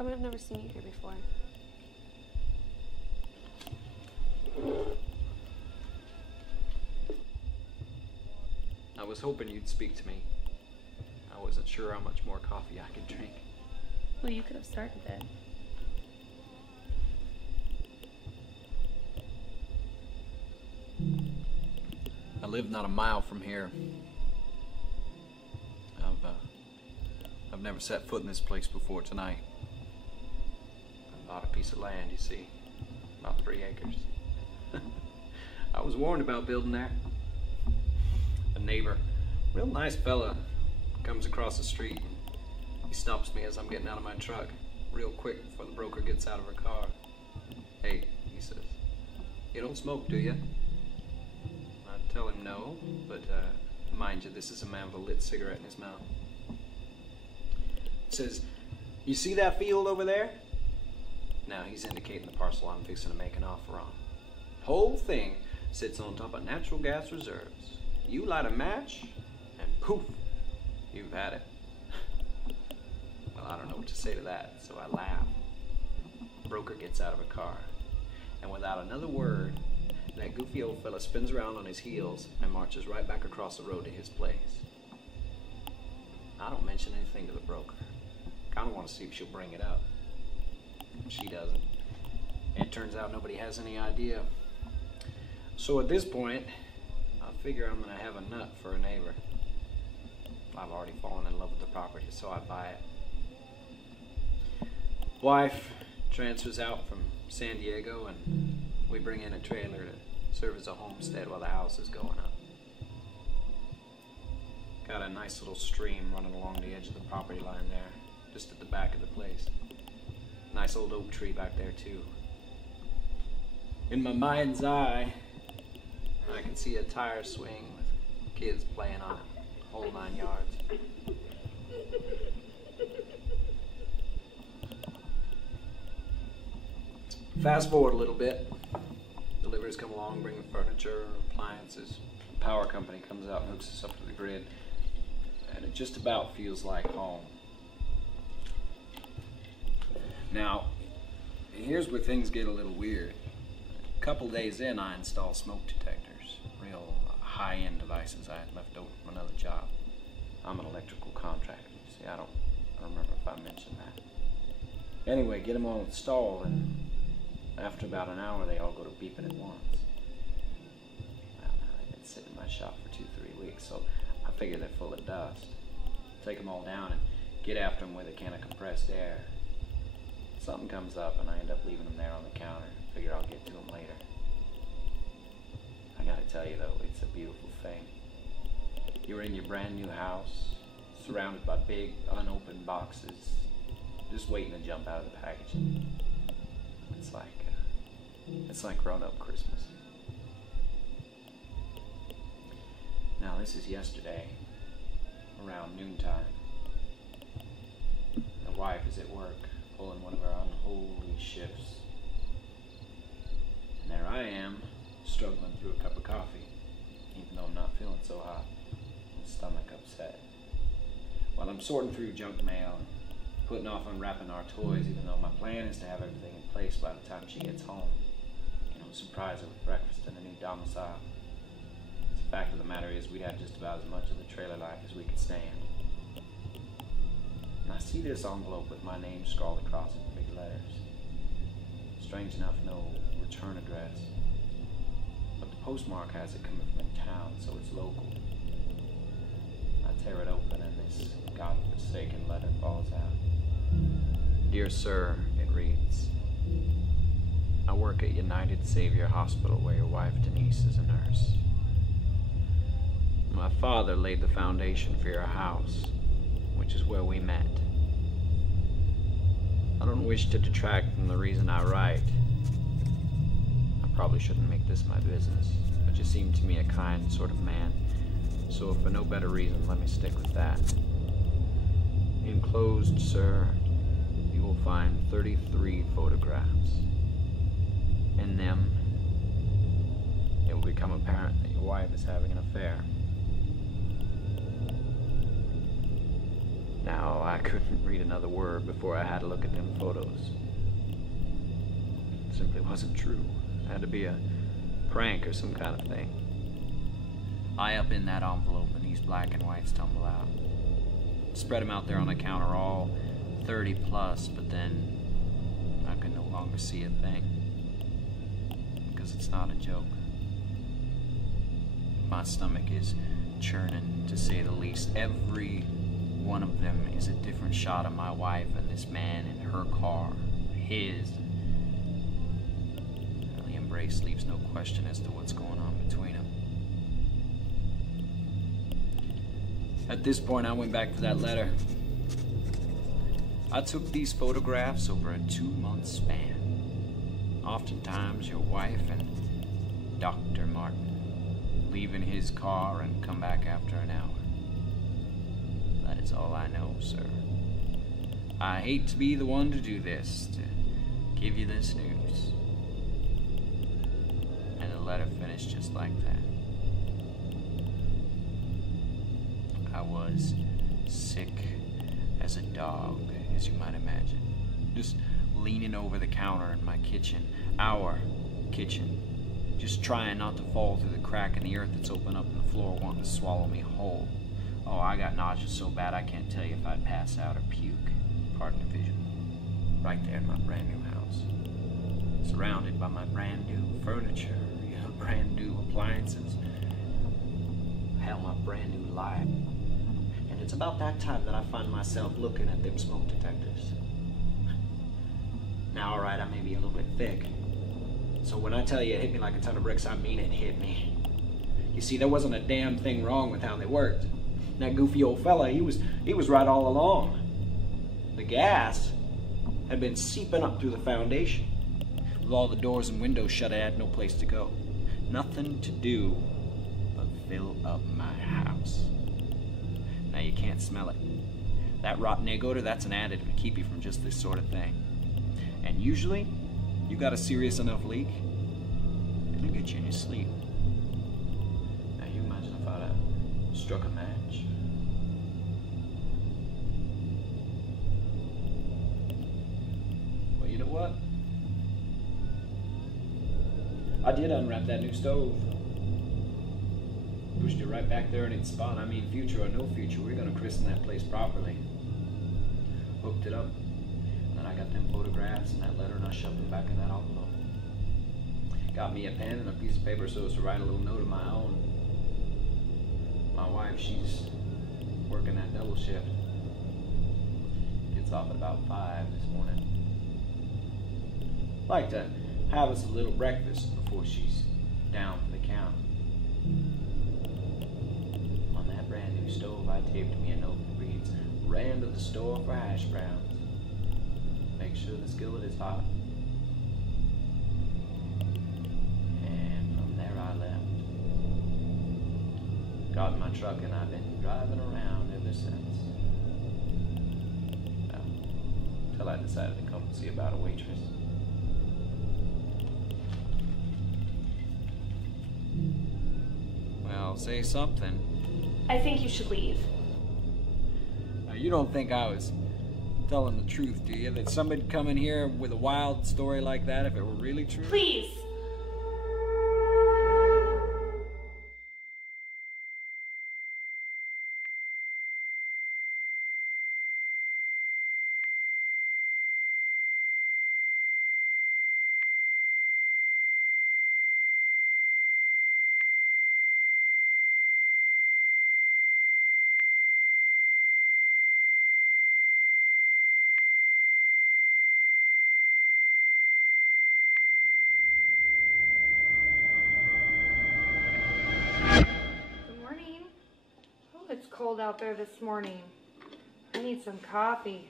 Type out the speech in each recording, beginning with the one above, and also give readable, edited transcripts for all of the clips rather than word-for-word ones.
come I've never seen you here before? I was hoping you'd speak to me. I wasn't sure how much more coffee I could drink. Well, you could have started it. I live not a mile from here. I've never set foot in this place before tonight. I bought a piece of land, you see, about 3 acres. I was warned about building there. A neighbor, real nice fella, comes across the street. He stops me as I'm getting out of my truck, real quick before the broker gets out of her car. "Hey," he says, "you don't smoke, do you?" I tell him no, but mind you, this is a man with a lit cigarette in his mouth. He says, "You see that field over there?" Now he's indicating the parcel I'm fixing to make an offer on. Whole thing sits on top of natural gas reserves. You light a match, and poof, you've had it. Well, I don't know what to say to that, so I laugh. The broker gets out of a car, and without another word, that goofy old fella spins around on his heels and marches right back across the road to his place. I don't mention anything to the broker. Kind of want to see if she'll bring it up. She doesn't. It turns out nobody has any idea. So at this point, I figure I'm going to have a nut for a neighbor. I've already fallen in love with the property, so I buy it. Wife transfers out from San Diego, and we bring in a trailer to serve as a homestead while the house is going up. Got a nice little stream running along the edge of the property line there, just at the back of the place. Nice old oak tree back there too. In my mind's eye, I can see a tire swing with kids playing on it, whole 9 yards. Fast forward a little bit. Deliveries come along, bringing furniture, appliances. The power company comes out and hooks us up to the grid. And it just about feels like home. Now, here's where things get a little weird. A couple days in, I install smoke detectors. Real high-end devices I had left over from another job. I'm an electrical contractor, you see. I don't remember if I mentioned that. Anyway, get them all installed, and after about an hour, they all go to beeping at once. Well, they've been sitting in my shop for 2-3 weeks, so I figure they're full of dust. Take them all down and get after them with a can of compressed air. Something comes up, and I end up leaving them there on the counter. Figure I'll get to them later. I gotta tell you, though, it's a beautiful thing. You're in your brand new house, surrounded by big, unopened boxes, just waiting to jump out of the packaging. It's like grown-up Christmas. Now, this is yesterday, around noontime. The wife is at work, pulling one of her unholy shifts. And there I am, struggling through a cup of coffee, even though I'm not feeling so hot, my stomach upset. While I'm sorting through junk mail and putting off unwrapping our toys, even though my plan is to have everything in place by the time she gets home. Surprise her with breakfast in a new domicile. The fact of the matter is, we'd have just about as much of the trailer life as we could stand. And I see this envelope with my name scrawled across it in big letters. Strange enough, no return address. But the postmark has it coming from town, so it's local. I tear it open, and this godforsaken letter falls out. "Dear Sir," it reads, "I work at United Savior Hospital where your wife Denise is a nurse. My father laid the foundation for your house, which is where we met. I don't wish to detract from the reason I write. I probably shouldn't make this my business, but you seem to me a kind sort of man, so if for no better reason, let me stick with that. Enclosed, sir, you will find 33 photographs. In them, it will become apparent that your wife is having an affair. Now, I couldn't read another word before I had to look at them photos. It simply wasn't true. It had to be a prank or some kind of thing. I up in that envelope and these black and whites tumble out. Spread them out there on the counter, all 30 plus, but then I could no longer see a thing. Because it's not a joke. My stomach is churning, to say the least. Every one of them is a different shot of my wife and this man in her car, his. Well, the embrace leaves no question as to what's going on between them. At this point, I went back to that letter. I took these photographs over a 2-month span. Oftentimes, your wife and Dr. Martin leaving his car and come back after an hour. That is all I know, sir. I hate to be the one to do this, to give you this news. And the letter finished just like that. I was sick as a dog, as you might imagine. Just leaning over the counter in my kitchen, our kitchen, just trying not to fall through the crack in the earth that's open up in the floor, wanting to swallow me whole. Oh, I got nausea so bad I can't tell you if I'd pass out or puke. Pardon the visual. Right there in my brand new house. Surrounded by my brand new furniture, brand new appliances. Hell, my brand new life. And it's about that time that I find myself looking at them smoke detectors. Now, alright, I may be a little bit thick. So when I tell you it hit me like a ton of bricks, I mean it hit me. You see, there wasn't a damn thing wrong with how they worked. That goofy old fella, he was right all along. The gas had been seeping up through the foundation. With all the doors and windows shut, I had no place to go. Nothing to do but fill up my house. Now you can't smell it. That rotten egg odor, that's an additive to keep you from just this sort of thing. And usually, you got a serious enough leak, it'll get you in your sleep. Now you imagine if I'd struck a match. Well, you know what? I did unwrap that new stove. Pushed it right back there in its spot. I mean, future or no future, we're gonna christen that place properly. Hooked it up. And I got them photographs and that letter and I shoved them back in that envelope. Got me a pen and a piece of paper so as to write a little note of my own. My wife, she's working that double shift. Gets off at about 5 this morning. Like to have us a little breakfast before she's down for the count. On that brand new stove, I taped me a note that reads, "Ran to the store for hash browns. Make sure the skillet is hot." And from there I left. Got in my truck and I've been driving around ever since. Well, until I decided to come and see about a waitress. Well, say something. I think you should leave. Now, you don't think I was telling the truth, do you? That somebody'd come in here with a wild story like that if it were really true? Please! It's cold out there this morning. I need some coffee.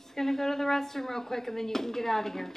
Just gonna go to the restroom real quick and then you can get out of here.